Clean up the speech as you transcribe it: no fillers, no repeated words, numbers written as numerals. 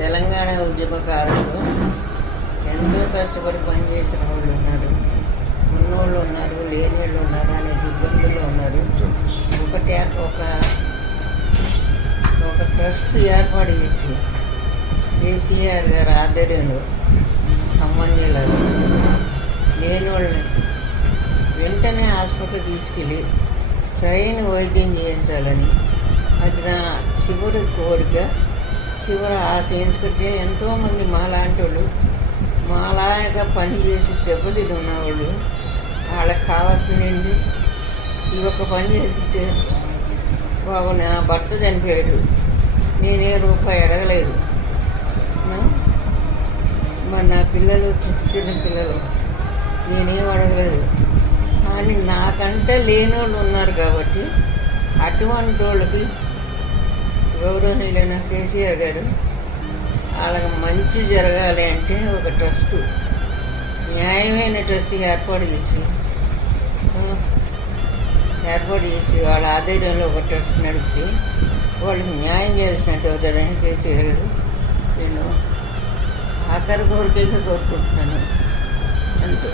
తెలంగాణ ఉద్యమకారులు ఎంతో కష్టపడి పనిచేసిన వాళ్ళు ఉన్నారు, ఉన్నోళ్ళు ఉన్నారు, లేని వాళ్ళు ఉన్నారు, అనేక ఇబ్బందుల్లో ఉన్నారు. ఒక ట్రస్ట్ ఏర్పాటు చేసి కేసీఆర్ గారి ఆధ్వర్యంలో సంబంధించారు. లేని వాళ్ళని వెంటనే హాస్పిటల్ తీసుకెళ్ళి సరైన వైద్యం చేయించాలని అది నా చివరి కోరిక, చివరి ఆశ. ఎందుకంటే ఎంతోమంది మాలాంటి వాళ్ళు మాలాగా పనిచేసి దెబ్బతిని ఉన్నవాళ్ళు వాళ్ళకి కావాల్సింది ఈ ఒక్క పని చేస్తే బాబు నా భర్త చనిపోయాడు, నేనే రూపాయి అడగలేదు, మరి నా పిల్లలు చిన్న పిల్లలు నేనేం అడగలేదు. కానీ నాకంటే లేని వాళ్ళు ఉన్నారు కాబట్టి అటువంటి వాళ్ళకి గౌరవనీయులైన కేసీఆర్ గారు వాళ్ళకి మంచి జరగాలి అంటే ఒక ట్రస్ట్, న్యాయమైన ట్రస్ట్ ఏర్పాటు చేసి వాళ్ళ ఆధ్వర్యంలో ఒక ట్రస్ట్ నడిపి వాళ్ళకి న్యాయం చేసినట్టు అవుతాడని కేసీఆర్ గారు నేను ఆఖరి కోరికగా కోరుకుంటున్నాను. అంతే.